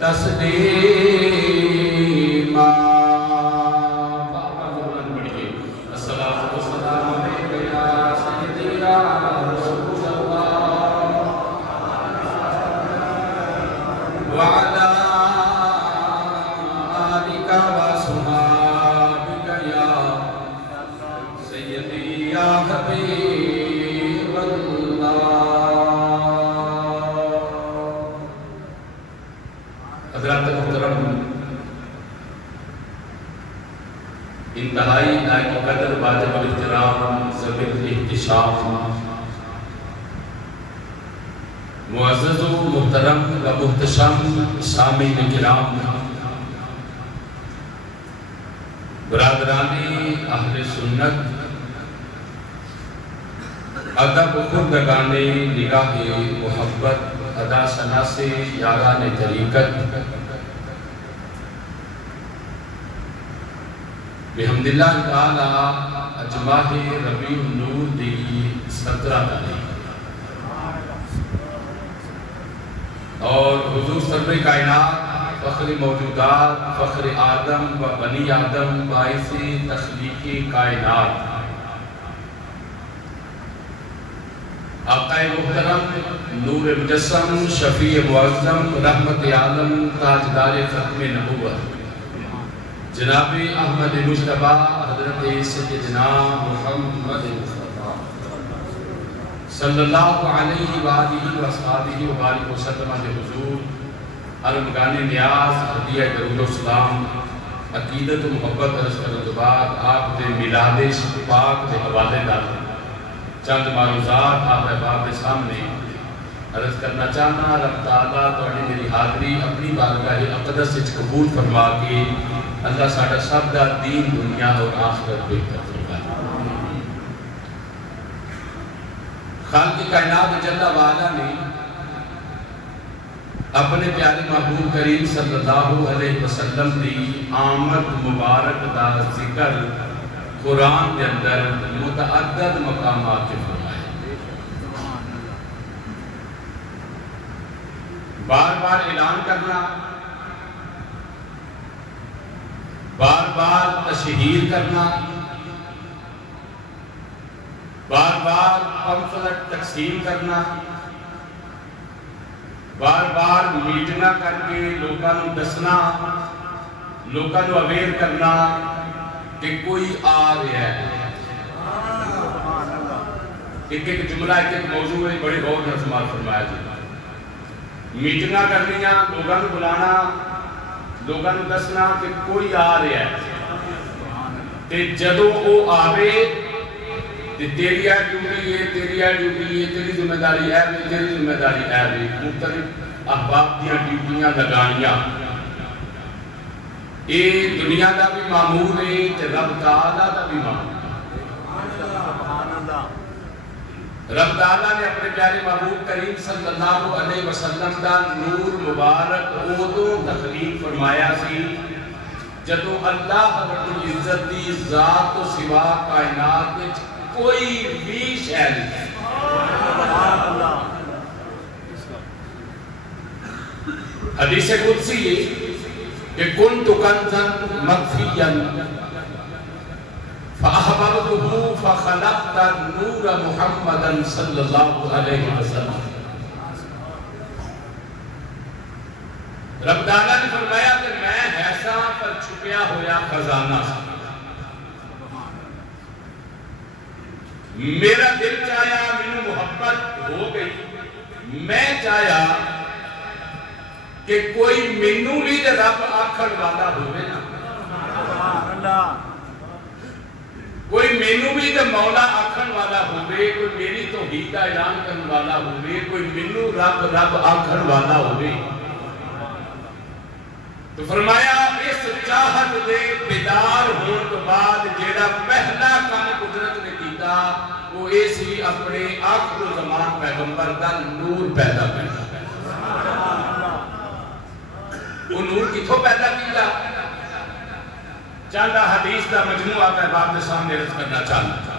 تسلیما الصلاۃ والسلام علیک یا سیدی یا رسول اللہ وعلی آلک وصحابک یا سیدی یا حبیب اللہ۔ حضرات محترم، انتہائی لائق قدر واجب الاحترام ذوی الاحتشام معزز و محترم و محتشم سامعین کرام، برادران اہل سنت، ادب خردگان نگاہ محبت، ادا ثنا سے یاران طریقت، بحمد اللہ تعالی اجماع ربیع النور دی 17 تاریخ اور حضور سرور کائنات فخر موجودات فخر آدم و بنی آدم باعث تخلیق کائنات آقا محترم نور مجسم شفیع معظم رحمت عالم تاجدار ختم نبوت جناب احمد مجتبی حضرت سیدنا محمد مصطفیٰ صلی اللہ علیہ وآلہ وصحبہ وبارک وسلم کے حضور ارمغان نیاز ہدیہ درود و سلام عقیدت و محبت عرض کرنے کے بعد آپ کے میلاد پاک کے حوالے دار چند معروضات آپ احباب کے سامنے عرض کرنا چاہنا۔ رب تعالیٰ توڑی میری حاضری اپنی بارگاہ اقدس سے قبول فرما کے اللہ ساڑھا سب دا دین دنیا اور آخرت بہتر فرمائے۔ خالق کائنات جل وعلا نے اپنے پیارے محبوب کریم صلی اللہ علیہ وسلم دی آمد مبارک دا ذکر قرآن کے اندر متعدد مقامات کے فرمائے۔ بار بار اعلان کرنا، بار بار تشہیر کرنا، بار بار پمفلٹ تقسیم کرنا، بار بار میٹنگاں کر کے لوگوں کو دسنا، لوگوں کو اویئر کرنا کہ کوئی آ رہا ہے۔ ایک ایک جملہ ایک ایک موضوع ہے، بڑے غور سے سماعت فرمایا جی۔ میٹنگاں کرنیاں، لوگوں کو بلانا، لوگوں کو دسنا کہ کوئی آ رہا ہے، تے جدوں وہ آوے تے تیری ہے ڈیوٹی ہے، تیری ہے ڈیوٹی ہے، تیری ذمہ داری ہے، تیری ذمہ داری ہے، مختلف احباب دیاں ڈیوٹیاں لگانیاں۔ اے دنیا دا بھی معمول ہے تے رب تعالیٰ دا بھی معمول ہے۔ رب تعالیٰ نے اپنے پیارے محبوب کریم صلی اللہ علیہ وسلم دا نور مبارک اودوں تخلیق فرمایا سی جدوں اللہ رب العزت دی ذات و سوا کائنات وچ کوئی بھی شے نہیں۔ حدیث قدسی ہے کہ کنت کنزا مخفیا فاحببته فخلقت نور محمدا صلی اللہ علیہ وسلم۔ رب تعالیٰ نے فرمایا کہ میں ایسا پر چھپیا ہویا خزانہ سے، میرا دل چاہیا، مینوں محبت ہو گئی، میں چاہیا کہ کوئی مینوں بھی دے رب آکھن والا ہوئے نا، کوئی مینوں بھی دے مولا آکھن والا ہوئے، کوئی میری توحید کا اعلان کرن والا ہوئے، کوئی مینوں رب رب آکھن والا ہوئے۔ تو فرمایا اس چاہت دے بیدار ہون تو بعد جیڑا پہلا کام قدرت نے کیتا وہ ایسی اپنے آخر زمان پیغمبر دا نور پیدا کرتا۔ وہ نور کتھوں پیدا کیتا؟ چاندہ حدیث دا مجموعہ احباب کے سامنے رد کرنا چاہتا۔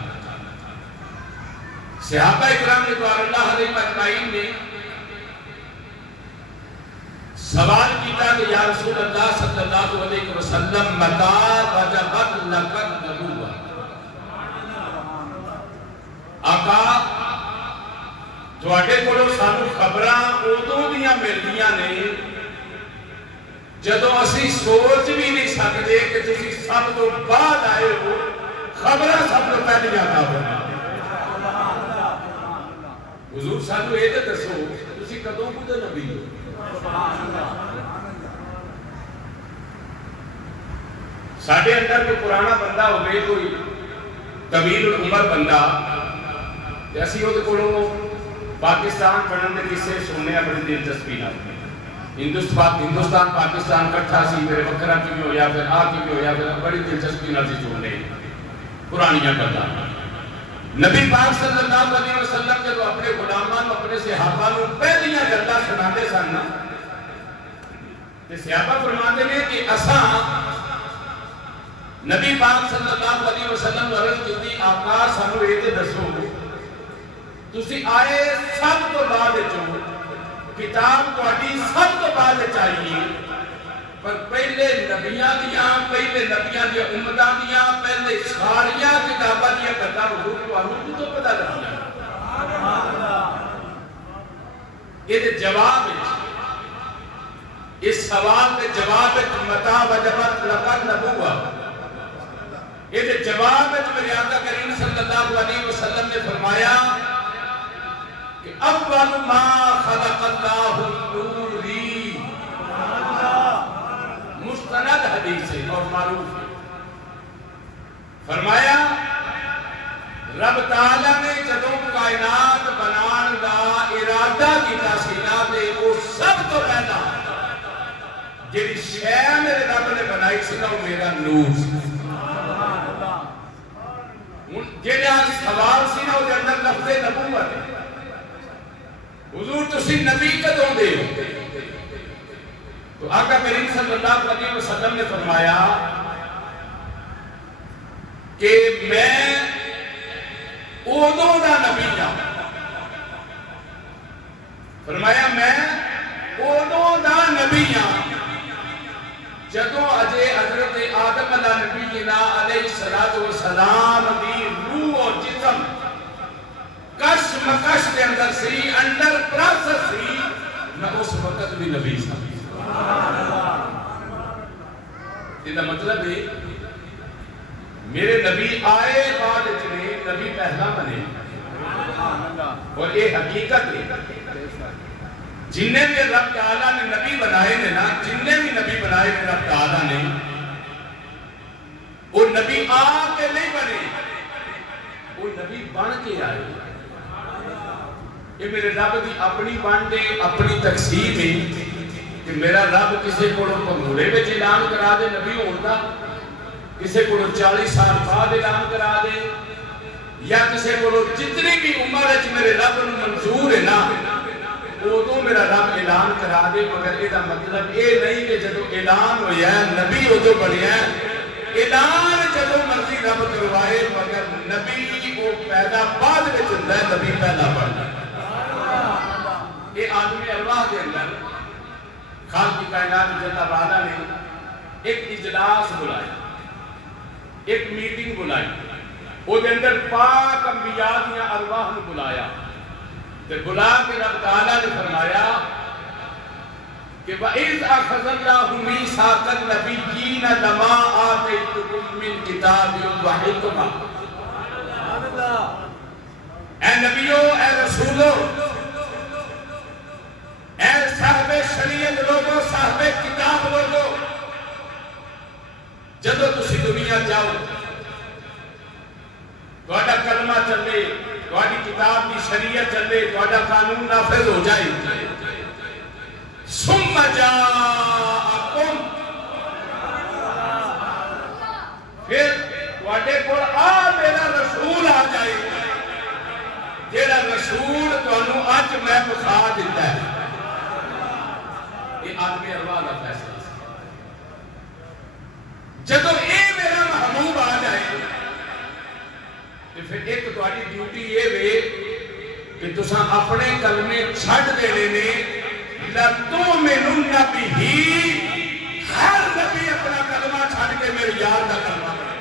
صحابہ اکرام رضوان اللہ علیہ اجمعین نے سوال کیتا کہ یا رسول اللہ صلی اللہ علیہ وسلم متا وجبت لکن نبوہ، آقا تواڈے کولوں سانو خبراں ادوں دیاں ملدیاں نے جدوں اسی سوچ بھی نہیں سکتے کہ تسی سب تو بعد آئے ہو، خبراں سب تو پہلے عطا ہونا۔ حضور سانو یہ تے دسو تسی کدوں کو نبی ہو؟ ساڈے اندر کوئی پرانا بندہ ہوئے، کوئی طویل العمر بندہ، جیسی وہ کولوں پاکستان بنن دے قصے سننے بڑی دلچسپی نال، ہندوستان پاکستان کٹھا سی، میرے وکرا کیویں ہویا، پھر کیویں ہویا، پھر بڑی دلچسپی نال سی سننے پرانیاں گلاں۔ نبی پاک صلی اللہ علیہ وسلم جب اپنے غلاماں نوں اپنے صحابہ نوں پہلیاں گلاں سناندے سن تے صحابہ فرماندے نے کہ اساں نبی پاک صلی اللہ علیہ وسلم نے عرض کی آقا سانو یہ تے دسو تسی آئے سب تو بعد چوں کتاب تہاڈی سب تو بعد چاہیے، پر پہلے نبیاں دیاں امتاں دیاں پہلے ساریاں کتاباں دیاں گلاں حضور تانوں کتوں پتہ لگیاں؟ یہ جواب اس سوال کے جواب متا وجبت لکن نبوہ، یہ جواب میرے آقا کریم صلی اللہ علیہ وسلم نے فرمایا کہ اول ما خلق اللہ النور، مستند حدیث ہے اور معروف ہے، فرمایا رب تعالیٰ نے جدوں کائنات بنان دا ارادہ کیتا سی نا تے وہ سب تو پہلا جڑی شے میرے رب نے بنائی سی نا وہ میرا نور سی۔ جیڑا سوال سی نا وہ اندر لفظ نبوت ہے، حضور تسی نبی کدوں دے ہو؟ تو آقا کریم صلی اللہ علیہ وسلم نے فرمایا کہ میں اودوں دا نبی ہاں، فرمایا میں اودوں دا نبی ہاں جدوں اجے حضرت آدم علیہ نبی جنا علیہ السلام دی روح اور جسم کش مکش دے اندر سی، انڈر پروسیس سی، میں اس وقت بھی نبی سا۔ یہ مطلب ہے میرے نبی آئے بعد اتنے نبی پہلا بنے، اور یہ حقیقت ہے جنہیں بھی رب تعالیٰ نے نبی بنائے نے نا، جنہیں بھی نبی بنائے نے رب تعالیٰ نے، وہ نبی آ کے نہیں بنے، وہ نبی بن کے آئے۔ یہ میرے رب دی اپنی بانڈے اپنی تقسیم ہے کہ میرا رب کسی کو پنگھوڑے میں اعلان کرا دے نبی ہوتا، کسی کو 40 سال بعد اعلان کرا دے، یا کسی کو جتنی بھی عمر ہے میرے رب منظور ہے نا وہ تو میرا رب اعلان کرا دے، مگر یہ مطلب یہ نہیں کہ جدو اعلان ہویا ہے نبی وہ تو بڑھیا ہے، اعلان جدو مرضی رب کروائے، مگر نبی وہ پیدا بعد میں چلتا ہے، نبی پہلا بڑھنا۔ یہ آدمی ارواح کے اندر خالق کی کائنات جل وعلا نے ایک اجلاس بلایا، ایک میٹنگ بلائی، وہ دے اندر پاک انبیاء دیا ارواح نے بلایا، تے بلا کے رب تعالیٰ نے فرمایا کہ وَإِذْ أَخَذَ اللَّهُ مِيثَاقَ النَّبِيِّينَ لَمَا آتَيْتُكُم مِّن كِتَابٍ وَحِكْمَةٍ، اے نبیوں، اے رسولوں، اے صاحب شریعت لوگوں، صاحب کتاب لوگوں، جدو تسی دنیا جاؤ تہاڈا کلمہ چلے، تہاڈی کتاب کی شریعت چلے، تہاڈا قانون نافذ ہو جائے، ثم جاءکم، پھر تہاڈے کول میرا رسول آ جائے، جیڑا رسول تانوں اج میں بخا دیتا ہے۔ یہ آدمی ارواح کا فیصلہ جدو اے میرا محبوب آ جائے تو پھر ایک تہاڈی ڈیوٹی یہ وے کہ تساں اپنے کلمے چھڈ دینے نے لَتُؤْمِنُنَّ بِهِ، ہر نبی اپنا کلمہ چھاڑ کے میرے یار کا کلمہ پڑھے،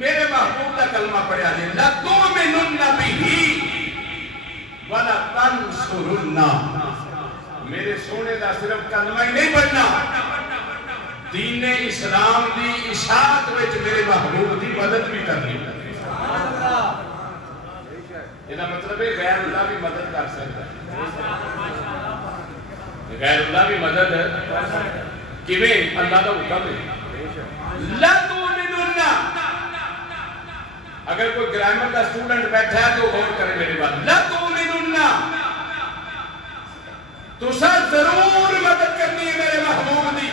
میرے محبوب کا کلمہ پڑھے آنے لَتُؤْمِنُنَّ بِهِ وَلَتَنْصُرُنَّ، میرے سونے دا صرف کلمہ ہی نہیں پڑھنا، دین اسلام دی اشاعت وچ میرے محبوب دی مدد بھی کرنی۔ یہ مطلب ہے غیر اللہ بھی مدد کر سکتا ہے، غیر اللہ بھی مدد کیویں؟ اللہ کا حکم ہے لَتُؤْمِنُنَّ۔ اگر کوئی گرامر کا اسٹوڈنٹ بیٹھا ہے تو غور کرے میرے بات، لَتُؤْمِنُنَّ، تو سر ضرور مدد کرنی ہے میرے محبوب دی،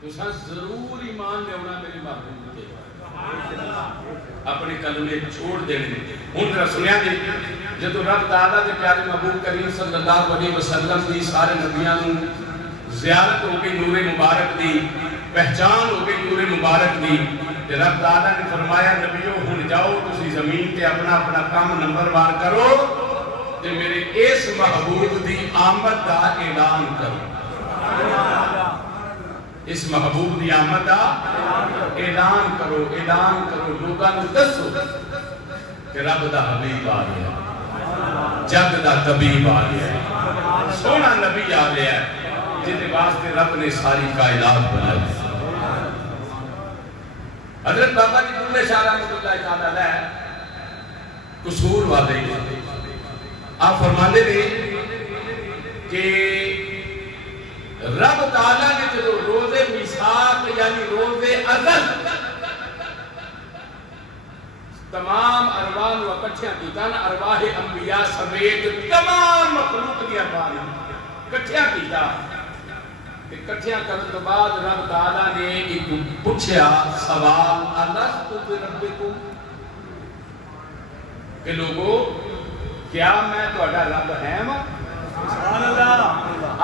تو سر ضرور ایمان لے ہونا میرے محبوب دے، اپنے کلمے چھوڑ دینے۔ ہن ذرا سنیا جی، جدو رب تعالیٰ دے پیارے محبوب کریم صلی اللہ علیہ وسلم دی سارے نبیاں نوں زیارت ہو گئی نور مبارک دی، پہچان ہو گئی نور مبارک دی، تے رب تعالیٰ نے فرمایا نبیوں ہن جاؤ تسی زمین تے اپنا اپنا کام نمبر وار کرو تے میرے اس محبوب دی آمد دا اعلان کرو، اس محبوب دی آمد دا اعلان کرو، اعلان کرو، لوگاں نوں دسو کہ رب دا حبیب آ گیا، جگ دا طبیب آ گیا، سونا نبی آ گیا جن واسطے رب نے ساری کائنات بنائی۔ حضرت بابا جی بلے شاہ رحمۃ اللہ تعالی علیہ قصور والے آپ فرماتے ہیں کہ رب تعالیٰ نے جو روز میثاق یعنی روز ازل تمام ارواح نو اکٹھیاں کیتا نا، ارواح انبیاء سمیت تمام مخلوق دی ارواح نو اکٹھیاں کیتا، اکٹھیاں کرنے کے بعد رب تعالیٰ نے ایک پوچھا سوال، الستُ بربکم، کہ لوگوں کیا میں تہاڈا رب ہے ماں؟ سبحان اللہ،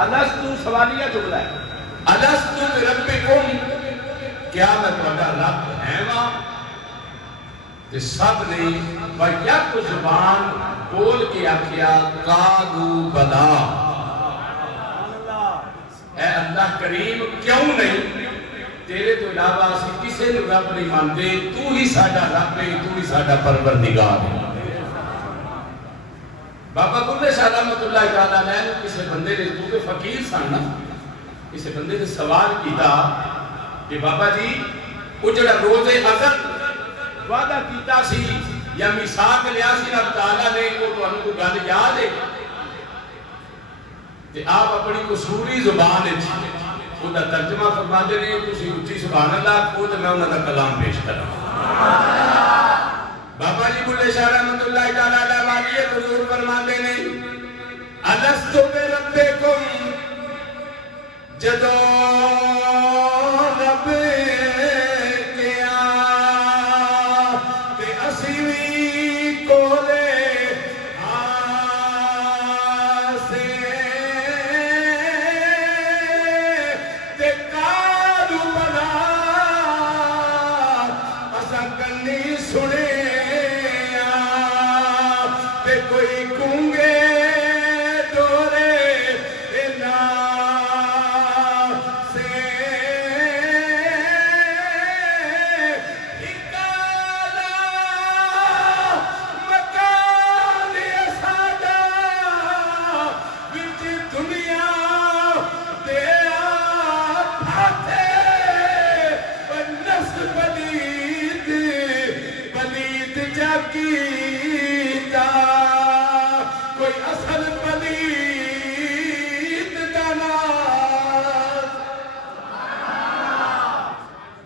الستُ سوالیہ جملہ ہے، الستُ بربکم، کیا میں تہاڈا رب ہے ماں؟ تے سب نے یک زبان بول کے آکھیا قالوا بلا، اے اللہ کریم کیوں نہیں، تیرے تو علاوہ اسی کسے نے رب نہیں مانتے، تو ہی ساڈا رب ہے، تو ہی ساڈا پروردگار ہے۔ بابا بلے شاہ رحمۃ اللہ تعالیٰ نے کسی بندے نے تو کہ فقیر سننا، کسی بندے نے سوال کیتا کہ بابا جی وہ جڑا روز ازل وعدہ کیتا سی یا میثاق لیا سی رب تعالیٰ نے، وہ تو انہوں کو گل یاد ہے کہ آپ اپنی قصوری زبان وہ دا ترجمہ فرماتے ہیں، تسی اچھی سبحان اللہ کو تو میں انہوں دا کلام پیش کروں۔ بابا جی بلے شاہ رحمۃ اللہ تعالیٰ علیہ والی حضور فرماتے ہیں الستُ بربکم، جدو رب کیا تے اسی وی کولے آسے تے قالوا بلا، اسا کنی سنے کوئی گونگے دورے سے اکالا مکان سادا وچ دنیا دیا پھاتے نس پلید پلید جاکی کوئی اصل پلیت دانات۔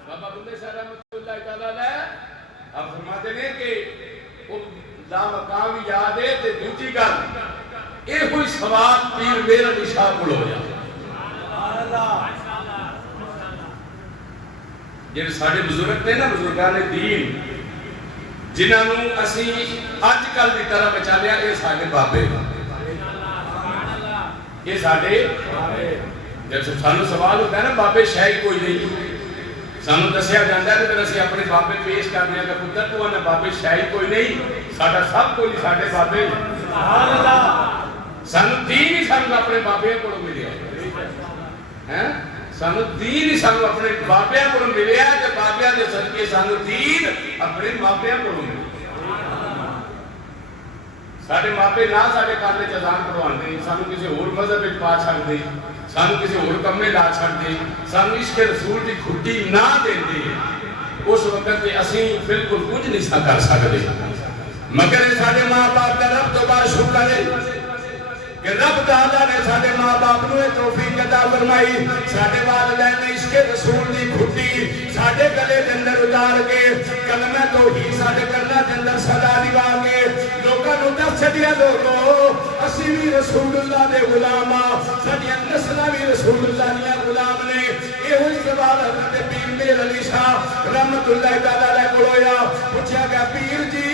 بابا بلے شاہ رحمۃ اللہ تعالیٰ علیہ آپ فرماتے ہیں کہ لا مقام یاد ہے تے دوسری گل یہ کوئی سوال پیر میرا نشاہ کو ہو جائے، جن ساڑھے بزرگ تھے نا، بزرگان دین جنہاں نوں اسی آج کل دی طرح بچا لیا، یہ ساڑھے بابے، یہ ساڑھے جب سانو سوال ہوتا ہے نا بابے شاید کوئی نہیں، سانو دسیا جاندہ ہے تو پھر اسی اپنے بابے پیش کرنے کا پتر تو آنا بابے شاید کوئی نہیں، ساڈا سب کوئی ساڈے بابے سانو دین ہی سانو اپنے بابے کو ملیا سانو دین ہی سانو اپنے بابے کو ملیا تے بابے دے صدقے سانو دین اپنے بابے کو ملیا ساڈے ماپے نہ ساڈے کانے چ اذان پڑھواندے سانو کسی اور مذہب وچ پا چھڈدے سانو کسی اور کمے لا چھڈدے سانو عشق رسول دی کھٹی نہ دیندے اس وقت تے اسی بالکل کچھ نہیں کر سکدے مگر ساڈے ماں باپ دا رب تو بڑا شکر ہے کہ رب تعالیٰ نے ساڈے ماں باپ نو توفیق عطا فرمائی ساڈے والدین نے عشق رسول دی کھٹی ساڈے گلے دے اندر اتار کے کلمہ توحید ساڈے کرنا دے اندر صدا دوا کے لوکاں نوں دس چھڈیا لوگو اسی بھی رسول اللہ دے غلام ہاں ساڈیاں نسلاں بھی رسول اللہ دیاں غلام نے ایہو سوال حضرت پیر میر علی شاہ رحمت اللہ تعالی علیہ کول ہویا پوچھا گیا پیر جی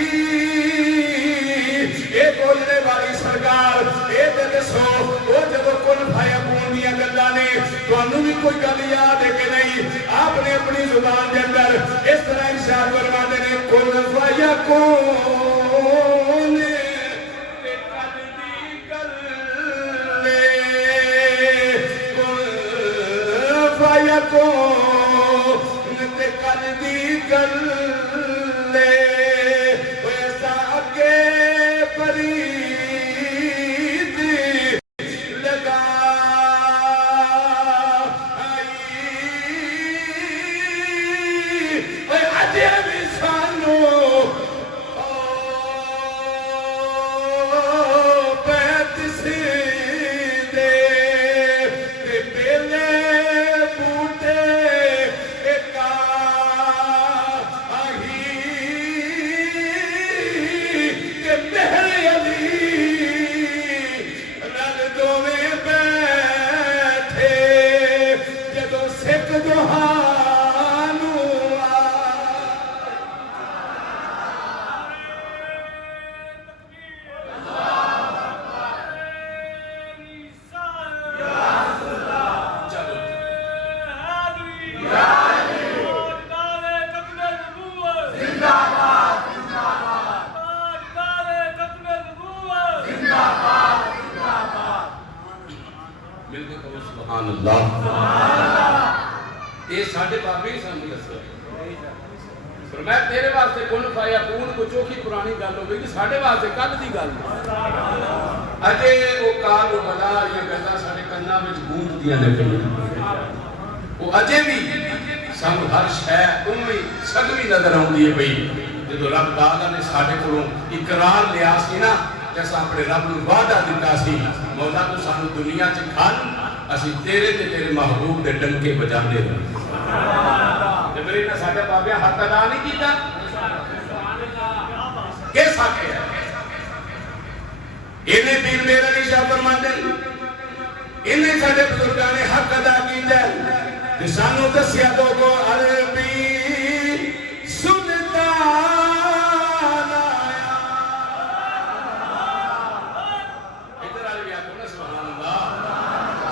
اے گوجرے والی سرکار اے تے دسو او جدوں کن پھایا کون دیاں گلاں نے تانوں بھی کوئی گل یاد ہے کہ نہیں آپ نے اپنی زبان دے اندر اس طرح ارشاد فرماتے نے کن پھایا کون تے کل دی گل کن پھایا کون تے کل دی گل اجے بھی سانو ہر شے اوویں سگوی نظر آندی ہے بھئی جدوں رب تعالیٰ نے ساڈے کولوں اقرار لیا سی نا جیسا اپنے رب نوں وعدہ دتا سی مولا تو سانو دنیا چ کھن اسی تیرے تے تیرے محبوب دے ڈنکے بجاندے رہے جبریل نے ساڈے بابے حق ادا نہیں کیتا کیسا کیا انہیں پیر میرا علی شاہ فرماتے ہیں انہیں ساڈے بزرگاں نے حق ادا کیتا ہے سانو دسیا تو کو عربی سنتا لایا ادھر والے بھی آکو نا سبحان اللہ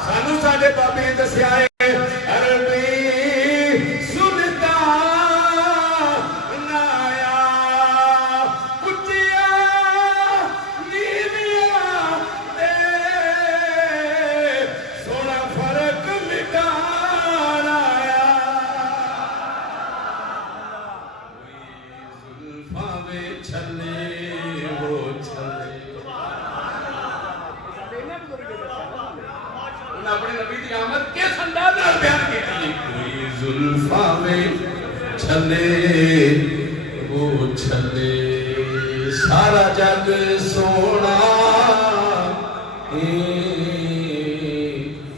سانو ساڈے بابے دسیا ہے وہ چھلے سارا جگ سونا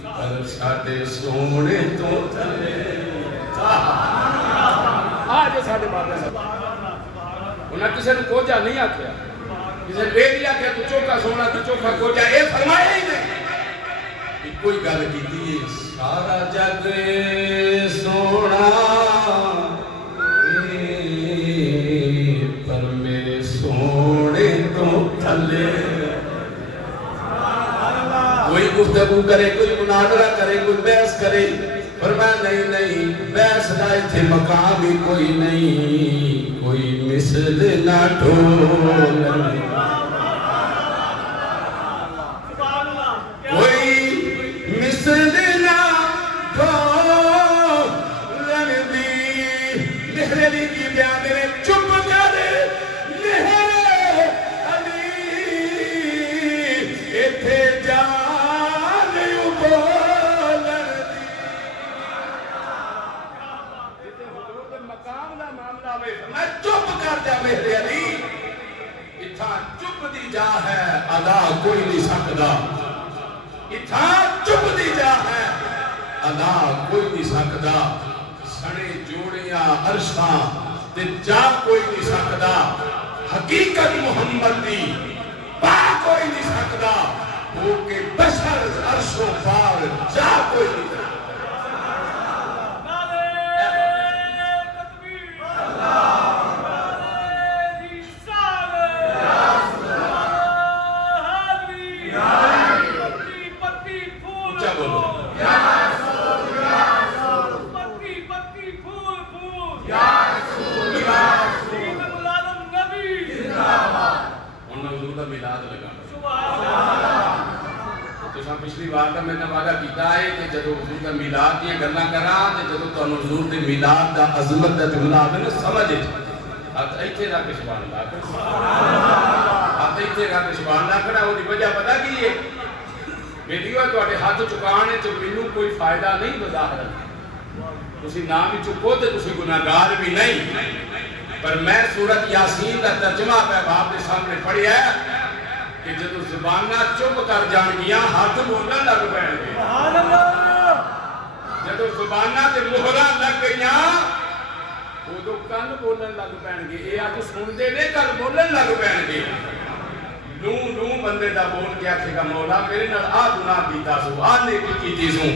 پر ساڈے سونے تو تھلے آج ساڈے بابے انہاں کسی نے کوجا نہیں آکھیا کسی نے بے نہیں آکھیا تو چوکا سونا تو چوکا کوجا اے فرمایا ہی نہیں کوئی گل کیتی سارا جگ سونا کوئی گفتگو کرے کوئی مناظرہ کرے کوئی بحث کرے فرمایا نہیں نہیں بیس دائے تھے مقام ہی کوئی نہیں کوئی مثل نہ ڈھولن کوئی مثل نہ ڈھولن دی مہر علی کی بیان میرے چپ کر مہر علی ایتھے جان بولن دی مقام دا معاملہ میں چپ کر جا مہر علی اتھا چپ دی جا ہے ادا کوئی نہیں سکدا اتھا چپ دی جا ہے ادا کوئی نہیں سکدا سنے جوڑیاں عرشاں تے جا کوئی نہیں سکدا حقیقت محمد دی پا کوئی نہیں سکدا وہ کہ بشر عرش و پار جا کوئی نہیں سکدا پچھلی بار کا میں نے وعدہ کیتا ہے کہ جدو حضور کا میلاد دیا گلنا کرا جدو تو حضور دے میلاد دا عظمت دا جملہ آدھے نے سمجھے ہاتھ ایتھے را کے سبحان اللہ کر ہاتھ ایتھے را کے سبحان اللہ کرا وہ دی وجہ پتا کی ہے میری وہ تو ہاتھ چکانے تو مینوں کوئی فائدہ نہیں بظاہر تسی نام ہی چکو تے تسی گناہگار بھی نہیں پر میں سورت یاسین دا ترجمہ پہ باپ کے سامنے پڑھی ہے کہ جدو زبانہ چپ کر جان گیا ہاتھ بولنا لگ پہن گئے جدو زبانہ تے مہرہ لگ گیا وہ تو کن بولن لگ پہن گئے یہ آج سن دے لے کر بولن لگ پہن گئے نوں بندے دا بول کیا کہ گا مولا میرے نال آ گناہ کیتا سو آ نیکی کیتی سو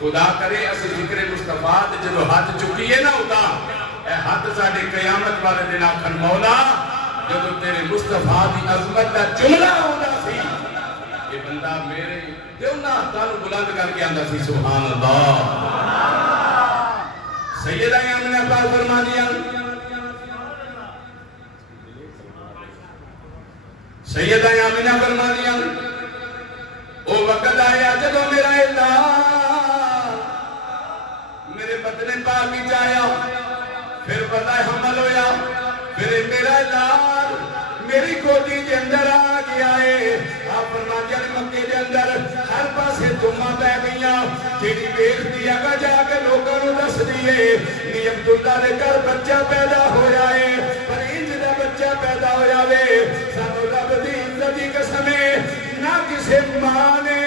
خدا کرے اسی ذکر مصطفیٰ تے جدو ہاتھ چکیے نہ ہوتا اے ہاتھ ساڑھے قیامت والے دن آکھن مولا جدو تیرے مصطفیٰ دی عظمت دا جملہ ہونا سی یہ بندہ میرے دیونا تانو بلند کر کے آندہ سی سبحان اللہ سیدہ آمنہ پاک فرما دیا سیدہ آمنہ فرما دیا او وقت آیا جدو میرا اللہ میرے بدن پاک بھی جایا پھر پتہ حمل ہویا پھر میرا لال میری گودی کے اندر آ گیا ہے آپ فرما دیا مکے کے اندر ہر پاسے دمہ بہ گئیاں جیڑی بیخ دیا گا جا کے لوگوں نے دس دیئے نی عبداللہ نے کر بچہ پیدا ہویا ہے پر انج دا بچہ پیدا ہویا ہے سانو رب دی عزتی قسمیں نہ کسے ماں نے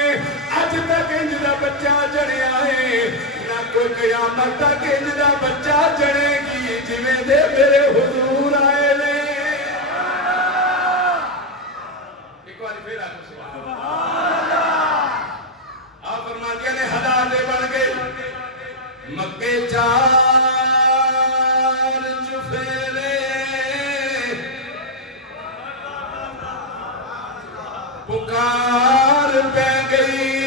اج تک انج دا بچہ جڑیا ہے نہ کوئی قیامت تک انج دا بچہ جڑے گی جویں دے میرے حضور آئے لے ایک بار پھر آپ سبحان اللہ آپ فرماتے ہیں حلالے بن گئے مکے چار چفیرے پکار پہ گئی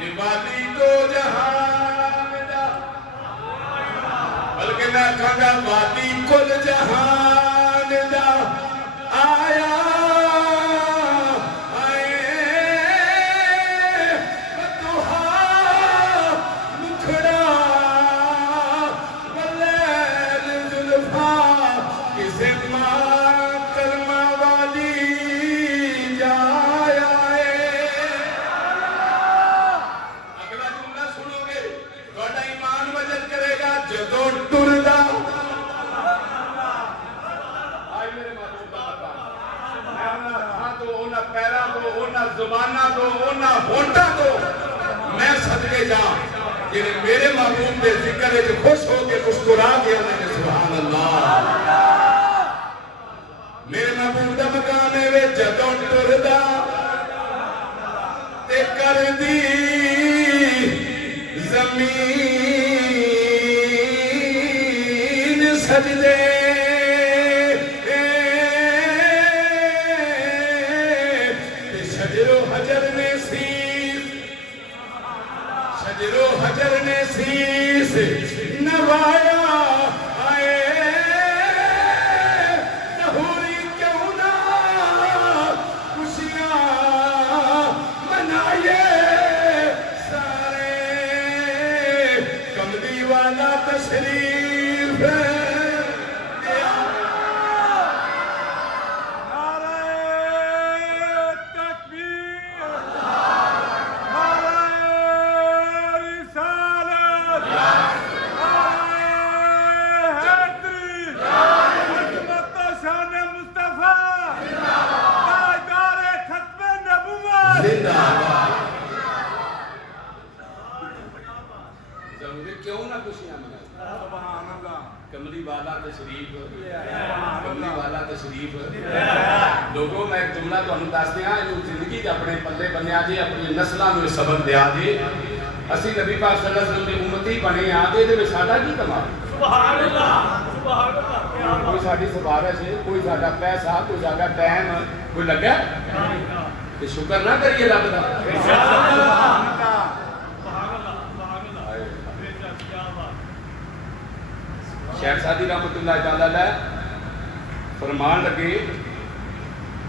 عبادی تو جہان دا بلکہ میں کھانا وادی کل جہان دا آیا زبانہ دو اونا ہوتا دو میں صدقے جا جنہیں میرے محبوب دے ذکر ہے جو خوش ہو کے مسکرا کے اللہ نے سبحان اللہ میرے محبوب دا مقام ہے وے جدوں ٹردا تے کر دی زمین سجدے حجر تشریف لوگوں میں ایک جملہ تو دس دیا زندگی اپنے پلے بنیا جی اپنی نسلوں میں سبق دیا جی اسی نبی پاک صلی اللہ علیہ وسلم کی امتی بنے آ دے ساڈا کی کمال سبحان اللہ کوئی ساری سفارش ہے کوئی ساڈا پیسہ کوئی ساڈا ٹائم کوئی لگا کہ شکر نہ کریے رب دا شیخ سعدی رحمۃ اللہ تعالی علیہ فرمان لگے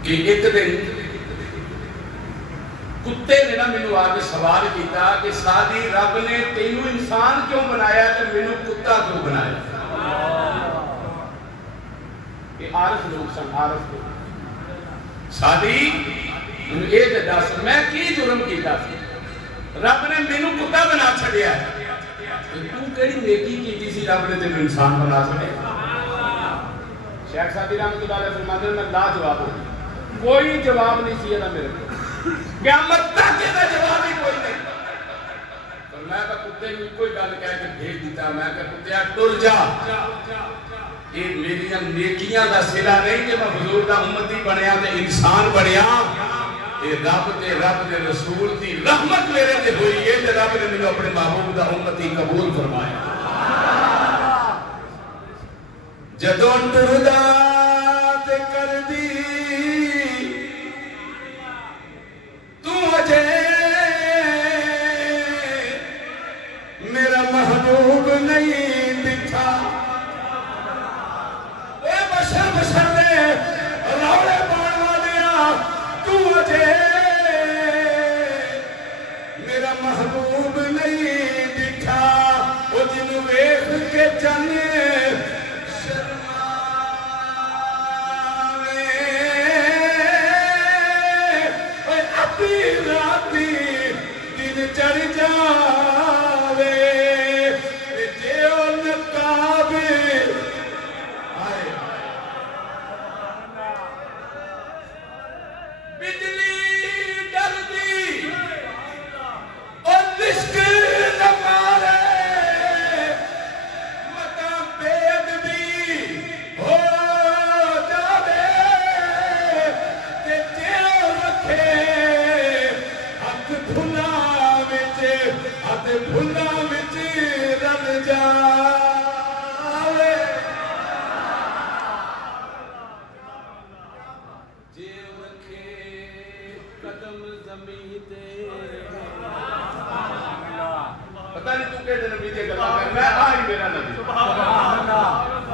کہ ایک دن کتے نے نا مینوں آ کے سوال کیتا کہ سعدی رب نے تینوں انسان کیوں بنایا تے مینوں کتا کیوں بنایا کہ عارف لوگ سن عارف لوگ سعدی مینوں اے تے دس میں کی جرم کیتا سی رب نے مینوں کتا بنا چھڈیا تو کیڑی نیکی کیتی سی رب نے تینوں انسان بنا چھڈیا شیخ سعدی رحمۃ اللہ علیہ فرماتے ہیں میں لا جواب ہوں کوئی جواب نہیں سی نا میرے کو قیامت تک یہ جواب ہی کوئی نہیں تو میں کتے کو کوئی گل کہہ کے بھیج دیتا میں کہ کتیا ٹر جا یہ میری نیکیاں دا صلہ نہیں کہ میں حضور دا امتی بنیا تے انسان بنیا یہ رب دے رسول دی رحمت میرے تے ہوئی ہے تے رب نے مینوں اپنے محبوب دا امتی قبول فرمایا جدوں ٹردا تے کر دی میرا محبوب نہیں دکھا اے بشر بشر دے روڑے پان والیا تو اجے میرا محبوب نہیں دکھا او جنوں ویکھ کے جانے چڑھ جاوے جے او نقاب بجلی ڈردی اور عشق نہ مارے متا بے ادبی ہو جاوے جے او رکھے ہاتھ بھلا تے بھلا وچ رل جاوے جے رکھے قدم زمین تے پتہ نہیں تو کہڑے نبی دی گلاں کر میں آئی میرا نبی سبحان اللہ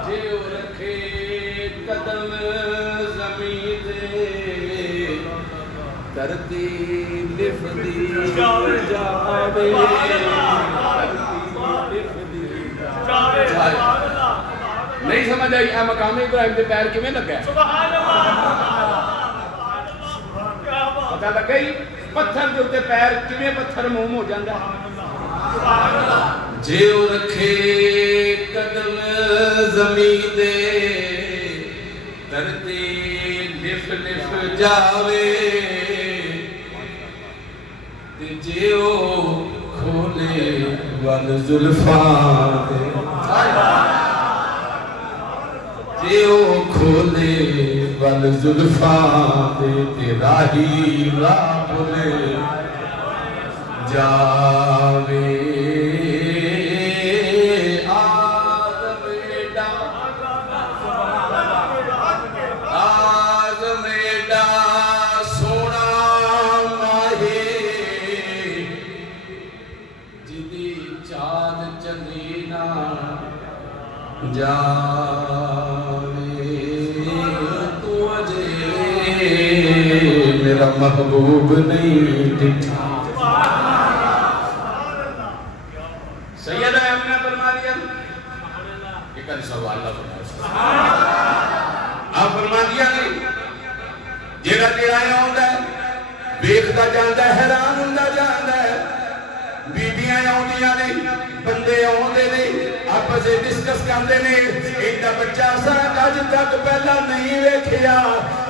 جے رکھے قدم زمین تے دھرتی لفدی جاوے نہیں سمجھ آئی اے مقام ابراہیم دے پیر کیویں لگا پتہ لگا ہی پتھر دے اوتے پیر کیویں پتھر موم ہو جاندا جے او رکھے قدم زمین تے دھرتی لف لف جاوے جے او کھولے ول زلفاں جے او کھولے ول زلفاں تے راہی راہ بھولے جاوے تو اجے میرا محبوب نہیں دکھا سیدہ آمنہ فرما دیا ایک سوال اللہ فرما آپ فرما دیا نہیں جیڑا تیرا آیا ہوتا ہے ویکھدا جاندا ہے حیران ہوندا جاندا ہے بیبیاں آؤندیاں نے بندے آؤندے نے آپس ڈسکس کرتے نے ایڈا بچہ سا اج تک پہلا نہیں ویکھیا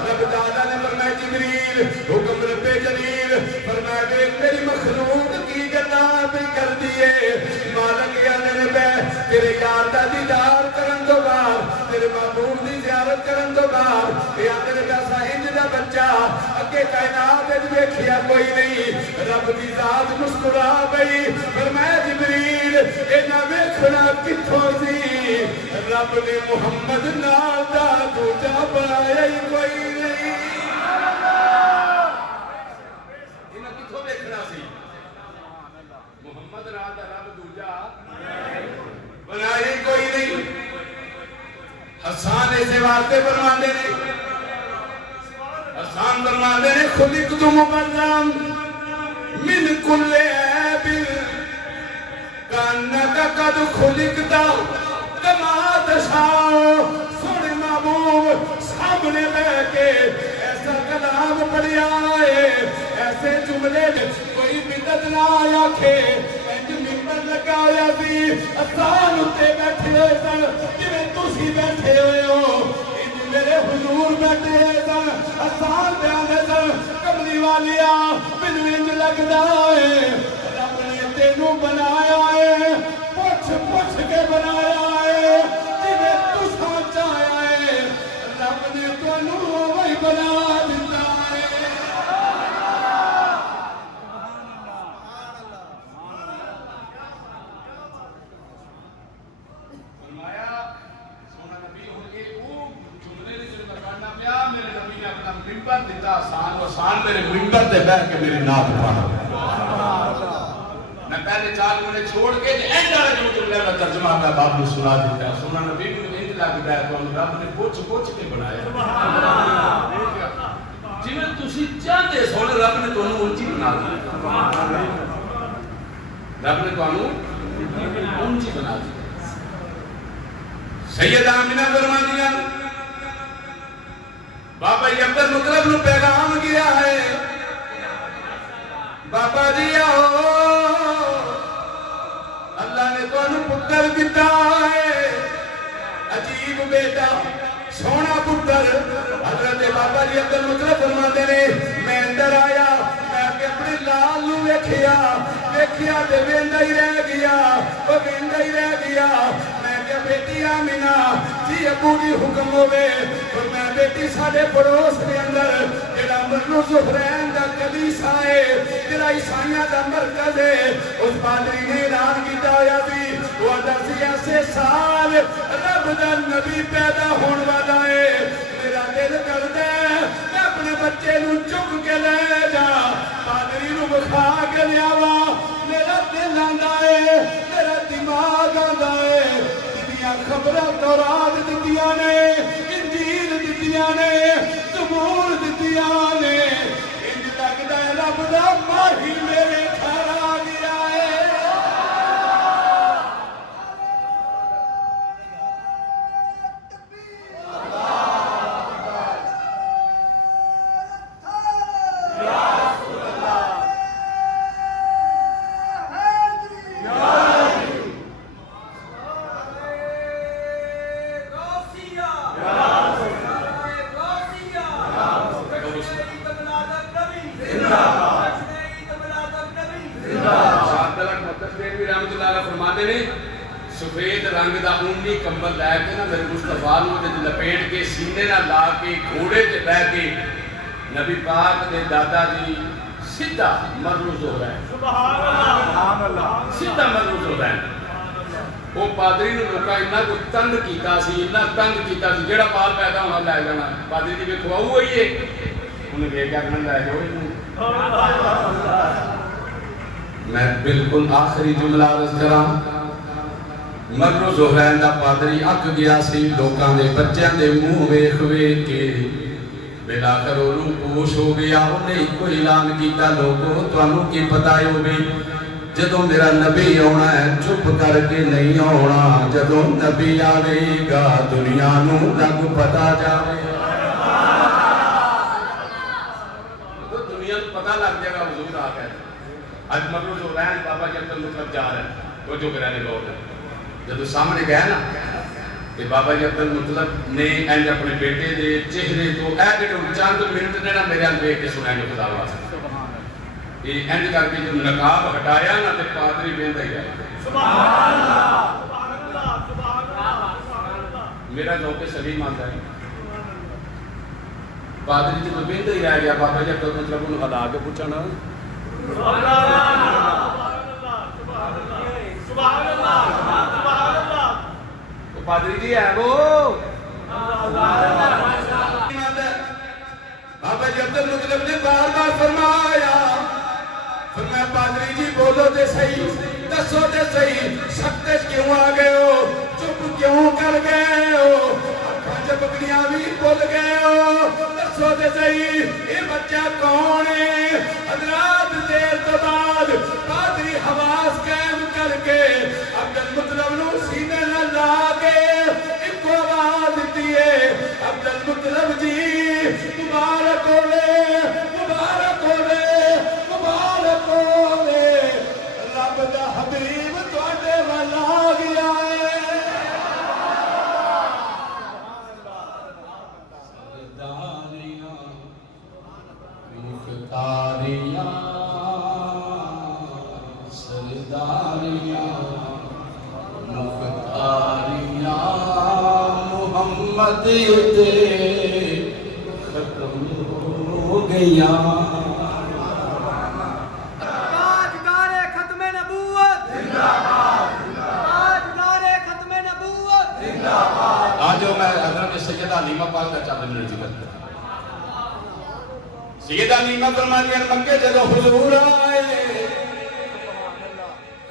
رب تعالیٰ نے فرمایا جبریل حکم رب جلیل فرمایا دیکھ میری مخلوق کی گلاں بھی کر دیے مالک یاد نے بے تیرے یار دا دیدار کرن تو بعد تیرے محبوب دی زیارت کرن کرن تو بعد یہ آدھے پیسہ انج دا بچہ اگے کائنات ویکھیا کوئی نہیں. رب دی ذات مسکرا پئی فرمایا جبریل اینا ویکھنا کتھوں سی؟ رب نے محمد نال دا دوجا بنایا ہی کوئی نہیں. اینا کتھوں ویکھنا سی؟ محمد نال دا رب دوجا بنایا ہی کوئی نہیں. حسان ایسے واسطے فرماندے نے حسان فرماندے نے خلقت مبرم من کل عیب کانک قد خلقت کما تشاء. سونے محبوب سامنے بیٹھ کے ایسا کلام پڑھیا ہے ایسے جملے کوئی بدعت نہ آکھے. ممبر لگایا سی حسان اتے بیٹھے ہوئے سن جویں تسی بیٹھے ہوئے ہو میرے حضور بیٹھے سن. حسان دے آندے سن کملی والیا مینوں انج لگدا ہے رب نے تینوں بنایا ہے پوچھ پوچھ کے بنایا ہے جویں تساں چاہیا ہے رب نے تانوں اوہی بنا دتا ہے. ممبر دیتا آسان آسان میرے ممبر دے بیٹھ کے میری نعت پڑھا. میں پہلے 4 مہینے چھوڑ کے اینڈ والا جو جملہ میں ترجمہ میں باپ نے سنا دیتا. سونا نبی کو انج لگدا ہے تو رب نے پوچھ پوچھ کے بنایا. جویں تسی چاہتے سن رب نے تانوں اونچی بنا دیا. رب نے تانوں اونچی بنا دیا. سیدہ آمنہ فرماندیاں بابا جی عبد المطلب نو پیغام گیا ہے بابا جی آؤ اللہ نے تو انہوں پتر دیتا ہے عجیب بیٹا سونا پتر. حضرت بابا جی عبد المطلب فرماتے نے میں اندر آیا میں اپنے لال نو ویکھیا ویکھیا تے ویندا ہی رہ گیا او ویندا ہی رہ گیا. بیٹی آمینہ جی ابو کی حکم ہوئے اور میں بیٹی ساڑے پڑوس کے اندر جڑا مرنو زہرین دا کلیسا ہے جڑا عیسائیاں دا مرکز ہے اس پادری نے اعلان کیتا ہویا بھی وہ درسی ایسے سال رب دا نبی پیدا ہون والا ہے. میرا دل کردا ہے میں اپنے بچے نو چک کے لے جا پادری نو بخا کے لیاوا. میرا دل آندا ہے میرا دماغ آندا ہے خبریں تورات دتیاں نے انجیل دتیاں نے زبور دتیاں نے انج لگدا ہے رب دا ماہی میرے گھر آ گیا ہے. سفید رنگ دا اونی کمبل لے کے نا میرے مصطفیٰ نو لپیٹ کے سینے نہ لا کے گھوڑے تے بیٹھ کے نبی پاک دے دادا جی سیدھا مرروز ہو رہا ہے. سبحان اللہ سیدھا مرروز ہو رہا ہے. وہ پادری نو لوکا اتنا کو تنگ کیتا سی اتنا تنگ کیتا سی جڑا بال پیدا ہونا لے جانا پادری جی ویکھو آؤ ہوئی ہے انہیں ویکھ کے کہنا لے جاؤ. میں بالکل آخری جملہ عرض کراں مرو زہرین دا پادری اک گیا سی لوکاں دے بچیاں دے منہ ویکھ ویکھ کے بلا کرو روح پوش ہو گیا. انہیں کوئی اعلان کیتا لوگوں تانوں کی پتہ ہوگی جدوں میرا نبی آنا ہے چپ کر کے نہیں آنا جدوں نبی آئے گا دنیا نو لگ پتا جائے تو دنیا نو پتا لگ جائے گا حضور آ گئے. اج مرو زہرین بابا جی عبد المطلب جا رہے ہیں وہ جو کرانے لوگ ہیں جب سامنے گیا نا کہ بابا جی عبد المطلب نے اینڈ اپنے بیٹے دے چہرے تو ایڈٹ چاند منٹ نے نا میرے ہاتھ دیکھ کے سنائیں گے خدا واسطے یہ اینڈ کر کے جب نقاب ہٹایا نا تے پادری بیندا ہی رہا. سبحان اللہ سبحان اللہ سبحان اللہ. میرا ذوق سلیم آتا ہے پادری جی تو بہت ہی رہ گیا بابا جی تو مطلب انہوں ہلا کے پوچھنا پادری جی ہے وہ بابا جی عبد المطلب نے بار بار فرمایا پادری جی بولو تے صحیح دسو تے صحیح سکتش کیوں آ گئے ہو چپ کیوں کر گئے ہو اکھاں چ بگڑیاں بھی بھول گئے ہو دسو تے صحیح یہ بچہ کون ہے حضرات دیر تو بعد پادری حواس قائم کر کے عبد المطلب نو سینے نہ لا کے ایک آواز دیتی ہے عبد المطلب جی مبارک ہولے مبارک ہولے مبارک ہولے رب دا حبیب تواڈے ول آ گیا ہے سرداریاں مختاریاں سرداریاں مختاریاں محمد تے ختم ہو گیا میں حضرت سیدہ حلیمہ پاک کا چاند مرضی کرتا سیدہ حلیمہ فرمانی ہیں مکے جدو حضور آئے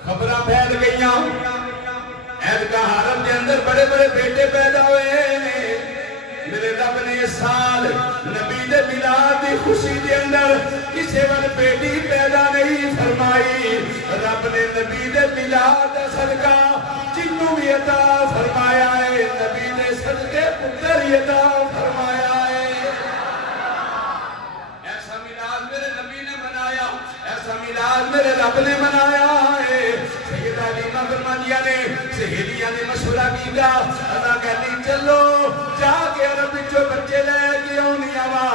خبریں پھیل گئیاں عید کا حرم کے اندر بڑے بڑے بیٹے پیدا ہوئے میرے رب نے اس سال نبی دے میلاد دی خوشی دے اندر کسی ون بیٹی پیدا نہیں فرمائی رب نے نبی دے میلاد دا صدقہ جنوں بھی عطا فرمایا ہے نبی نے صدقے پتر عطا فرمایا ہے ایسا میلاد میرے نبی نے منایا ایسا میلاد میرے رب نے منایا ہے سیدہ حلیمہ فرمانیہ نے سہیلیاں نے مشورہ کیتا ادا کہتی چلو جا کے عرب وچوں بچے لے کے آونی آوا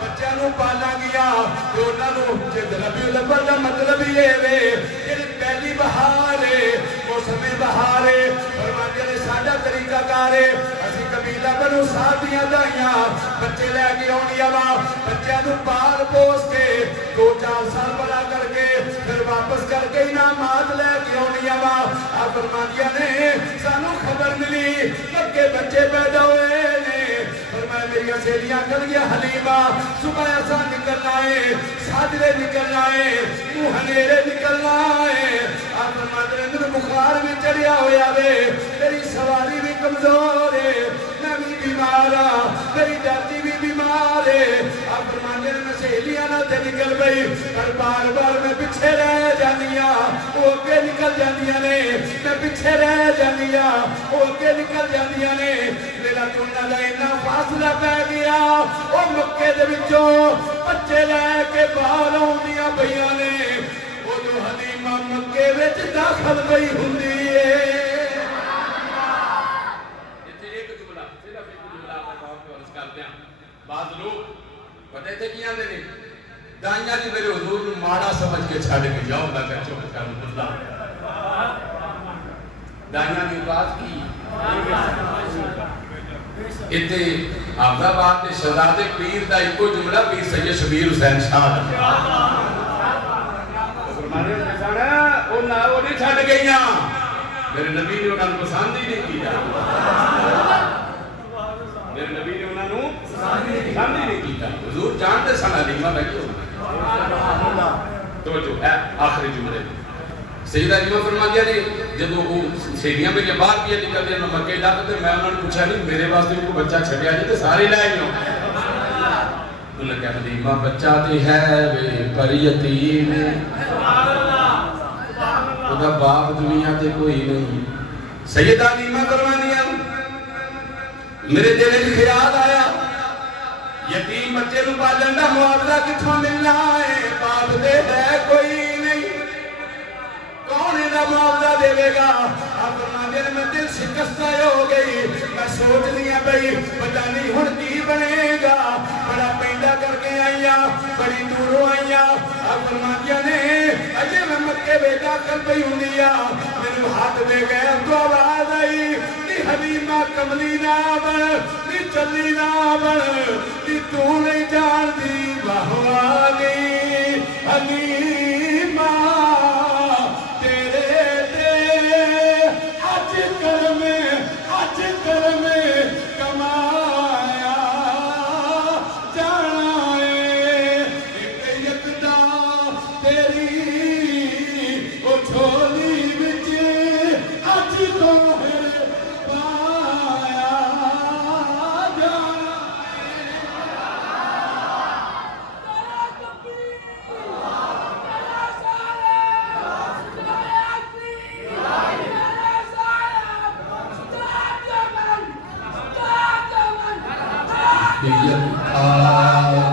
بچیاں نوں پالا گیا تے انہاں نوں جے ربیع الاول دا مطلب یہ ہے جڑی پہلی بہار ہے موسم بہار ہے فرماتے نے ساڈا طریقہ کار ہے اسی قبیلہ بنو سعد دیاں دائیاں بچے لے کے آونی آوا بچیاں نوں پال پوس کے 2-4 سال بڑا کر کے پھر واپس کر کے انعامات لے کے آونی آوا آپ فرماندیاں نے سانوں خبر ملی لگے بچے پیدا ہوئے نے فرمایا میری سہیلیاں کر گیا حلیمہ صبح ایسا نکلنا ہے ساجرے نکلنا ہے ہنیرے نکلنا ہے آپ فرماتے ہیں میرے بخار بھی چڑھیا ہویا وے میری سواری بھی کمزور ہے میں بھی بیمار ہاں میری دادی بھی بیمار ہے آپ فرماتے ہیں میں سہیلیاں نہ تے نکل گئی پر بار بار میں پیچھے رہ جانیاں وہ اگے نکل جاندیاں نے میں پیچھے رہ جانیاں وہ اگے نکل جاندیاں نے میرا چوننا دا اتنا فاصلہ پہ گیا وہ مکے دے وچوں بچے لے کے باہر آوندیاں پئیاں نے وہ جو حلیمہ مکے وچ داخل پئی ہوندی ہے بعض لوگ پتہ تھے کیا نے دائیاں جی میرے حضور نے ماڑا سمجھ کے چھاڑ کے جاؤ میں کہ چوک کر اللہ دائیاں نے بات کی اتنے آبدہ بات نے شہزادے پیر دا ایک کو جملہ پیر سید شبیر حسین شاہ فرمانے نے سانا وہ نہیں چھاڑ گئیاں میرے نبی نے انہوں پسند ہی نہیں کیا میرے نبی نے انہوں پسند ہی نہیں کیا حضور جانتے سن حلیمہ میں کیوں توجہ ہے آخری جملے سیدہ حلیمہ فرما دیا نے جب وہ سیدیاں میرے بعد بھی نکل دیا میں مکے ڈاکتے میں انہوں نے پوچھا نہیں میرے واسطے کو بچہ چھڑیا جاتے سارے لائے گئے انہوں نے کہا حلیمہ بچہ تے ہے وے پر یتیم خدا باپ دنیا تے کوئی نہیں سیدہ حلیمہ فرما دیا میرے دل میں خیال آیا یتیم بچے نو پالن دا معاوضہ کتھوں ملنا ہے باپ دے ہے کوئی نہیں کون دا معاوضہ دے گا آپ فرماتے ہیں میں دل شکستہ ہو گئی میں سوچ لیا بھئی پتہ نہیں ہن کی بنے گا بڑا پینڈا کر کے آئیاں بڑی دوروں آئیاں آپ فرماتے ہیں اجے میں مکے بیٹا کر پئی ہوندیا میرے ہاتھ دے گئے تو آواز آئی حلیمہ کملی نہ بن نی چلی نہ بن نی تو نہیں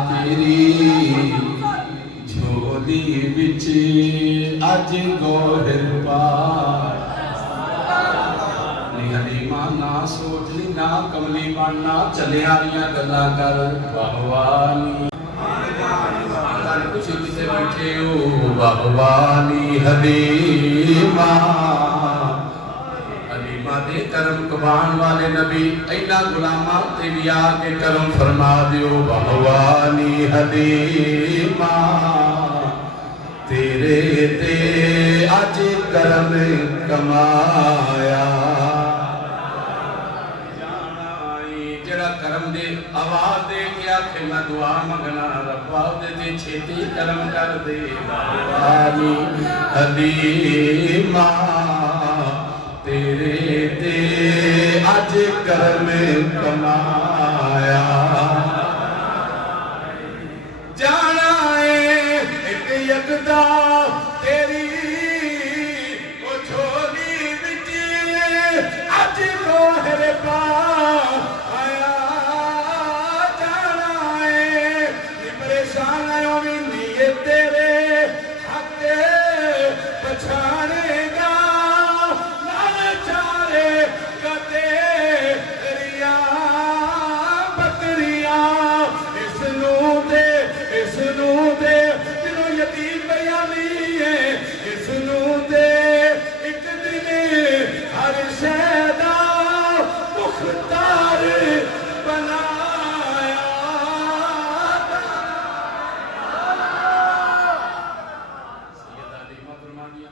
تیری جھولی وچ اج گوہر پا نی حلیمہ نہ سوچ لی نہ کملی بننا چلے آریاں گلا کر باہوانی کچھ کسے بیٹھے ہو باہوانی حلیمہ حلیمہ دے کرم کبان والے نبی اینا غلامہ تے بھی آکے کرم فرما دیو باہوانی حلیمہ تیرے تے آج کرم کمایا جڑا کرم دے آواز دے کیا کہ میں دعا مگنا ربا دے تے چھیتی کرم کر دے باہوانی حلیمہ تیرے تے آج کرم کمایا جانا ہے ایک یکدا تیری وہ جھولی وچ اج گوہر پا آیا جانا ہے پریشان آئیوں بھی نیت تیرے حق پچھانے گا لال چارے گا تیریاں بکریاں اس نو دے جنہوں یتیم بیانی ہے اس نو دے ایک دن ہر شہدہ مختار بنایا سیدہ حلیمہ فرمانیاں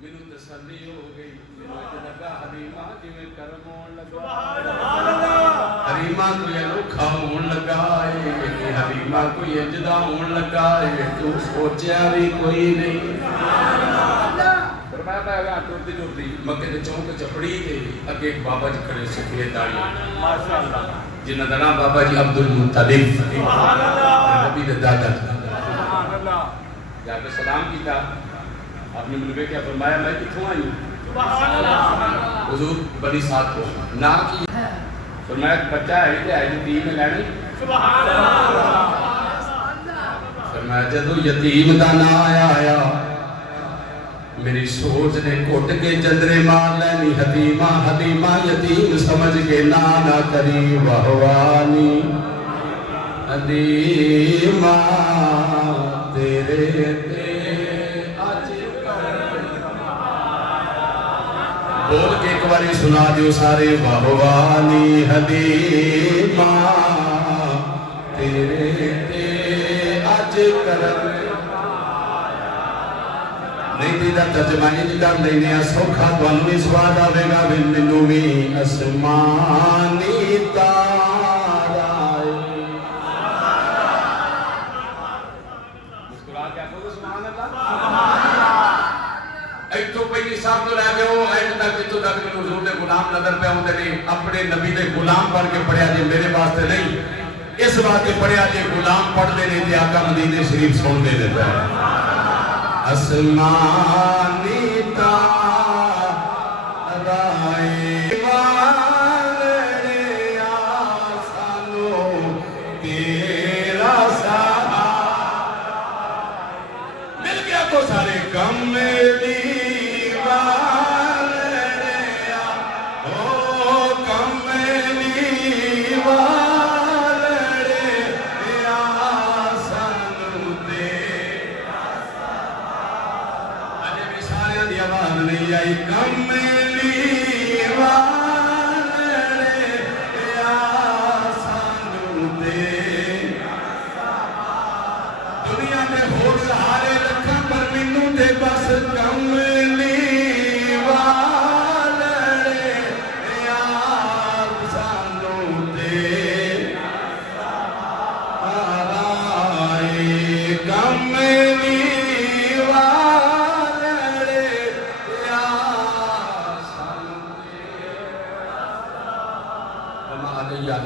منو تسلی ہو گئی منو لگا حلیمہ جویں کرم ہون لگا حلیمہ کوئی انوکھا ہون لگا ہے حلیمہ کوئی اجدا ہون لگا ہے تو سوچیا بھی کوئی نہیں فرمایا تھا اگر ٹوٹی مکے دے چونک چپڑی دے اگے ایک بابا جی کھڑے سفید داڑیاں جنہ دا نام بابا جی عبدالمطلب نبی دے دادا جا کے سلام کیتا آپ نے ملوے کیا فرمایا میں کتھوں آئی ہوں حضور بنی ساتھ ہو نہ کی فرمایا بچہ ہے کہ آئی یتیم لینی فرمایا جدو یتیم دا نہ آیا میری سوچ نے کٹ کے جندرے مار لینی حلیمہ یتیم سمجھ کے نہ کری واہوانی حلیمہ تیرے تے آج بول کے ایک باری سنا دیو سارے واہوانی حلیمہ تیرے تے آج کرم نہیں دیدہ ترجمانی کر لینے سوکھا دوانوی سواد آوے گا بن منومی اسمانی تارائے مسکرات کیا کہو سبحان اللہ ایک تو پہلی صاحب تو رہ گئے ہو ایک تک تو تک میں حضور نے غلام نظر پہ ہوتے نہیں اپنے نبی نے غلام پڑھ کے پڑھیا جی میرے واسطے نہیں اس بات کے پڑھیا جی غلام پڑھ لینے تھے آقا مدینے شریف سن دے دیتا ہے اسمانی تارائے والے آسانو تیرا سہارا مل گیا تو سارے کملی والے او کملی والے آسانو تیرا آواز نہیں آئی کملی والے آسانو دے دنیا میں ہو سہارے رکھا پر منو دے بس کملی والے آسانو دے آئے کملی یا